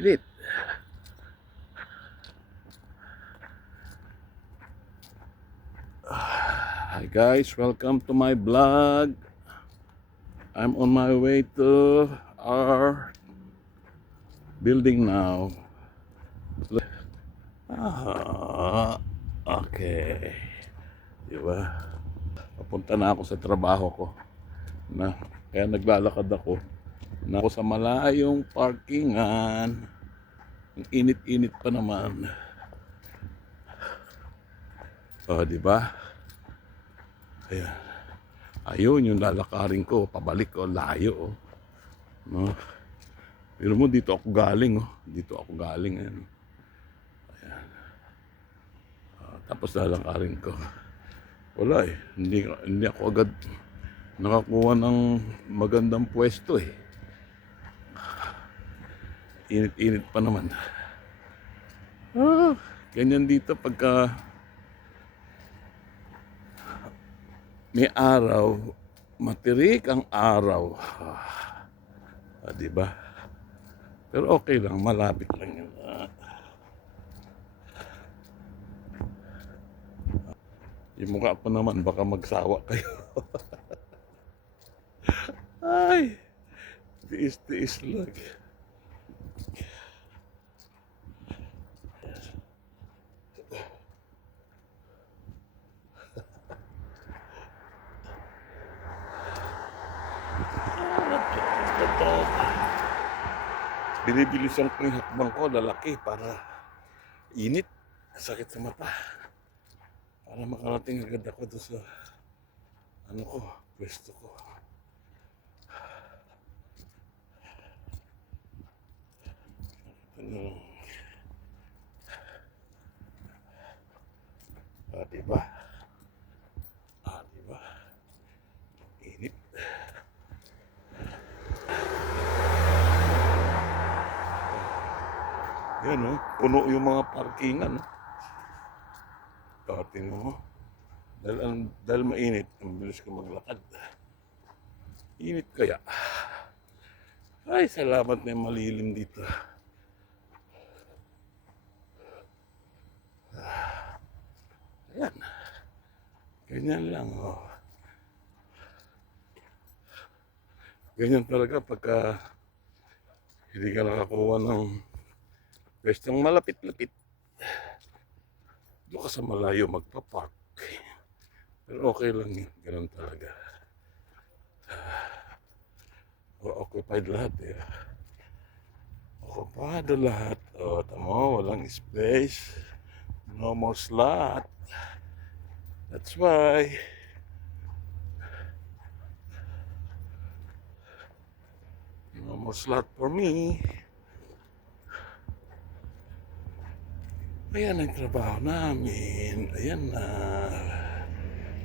Init. Hi guys, welcome to my vlog. I'm on my way to our building now. Okay. Diba? Papunta na ako sa trabaho ko. Kaya naglalakad ako. Ako sa malayong parkingan. Ang init-init pa naman. Diba? Ayan. Ayun yung lalakarin ko. Pabalik ko. Layo. No? Pero mo dito ako galing. Dito ako galing. Ayan. Tapos lalakarin ko. Wala eh. Hindi ako agad nakakuha ng magandang pwesto eh. Init-init pa naman. Ganyan dito pagka may araw, matirik ang araw. Diba? Pero okay lang, malapit lang yun. Yung mukha ko naman, baka magsawa kayo. Ay, tiis-tiis lang. Binibilisan ko yung hakbang ko, lalaki, para init, sakit sa mata. Para makarating agad ako doon sa pwesto ko. Diba? Diba? Init. Yan puno yung mga parkingan. Tingnan mo. Dahil mainit, ang bilis ko maglakad. Init kaya. Ay, salamat na malilim dito. Ayan. Ganyan lang. Ganyan talaga pagka hindi ka nakakuha ng pwestong malapit-lapit. Doon ka sa malayo magpa-park. Pero okay lang yun. Ganun talaga. Occupied lahat eh. Occupied lahat. Tama, walang space. No more slot. That's why. No more slot for me. Ayan ang trabaho namin. Ayan na.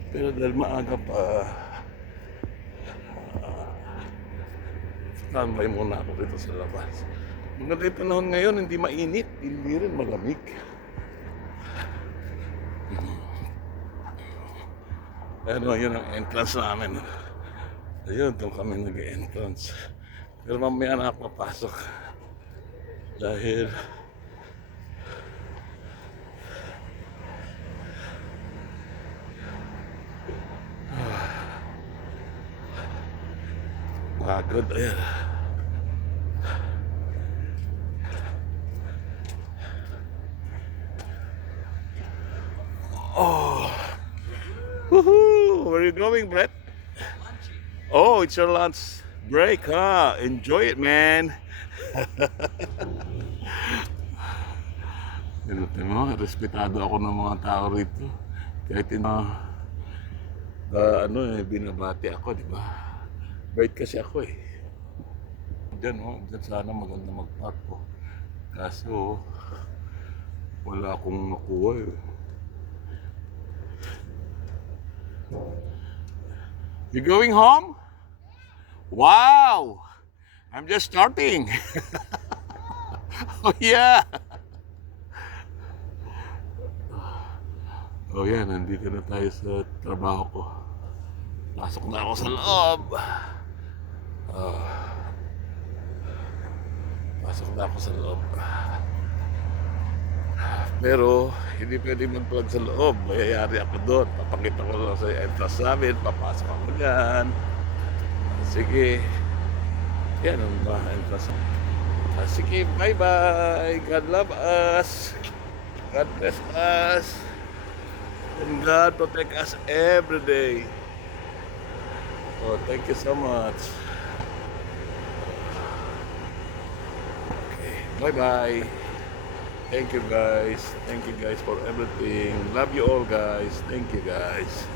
Pero dahil maaga pa, standby muna ako dito sa labas. Maganda yung panahon ngayon, hindi mainit, hindi rin malamig. Yun ang entrance namin. Ayun, doon kami nag-entrance. Pero mamaya na ako papasok. Dahil pagod. Ayan. Woohoo! Where are you going, Brett? Oh, it's your lunch break, huh? Enjoy it, man. Respetado ako ng mga tao rito. Kahit binabati ako, di ba? Bait kasi ako eh. Diyan sana maganda mag-park ko. Kaso, wala akong nakuha eh. You going home? Wow! I'm just starting. Oh yeah. Nandito na tayo sa trabaho ko. Pasok na ako sa loob. Pasok na ako sa loob. Pero hindi pwedeng mag-vlog sa loob, mayayari ako doon. Papakita ko lang sa entrance namin, papasok ako diyan. Sige, yan ang entrance. Sige, bye-bye. God love us. God bless us. And God protect us every day. Oh, thank you so much. Okay, bye-bye. Thank you guys. Thank you guys for everything. Love you all guys. Thank you guys.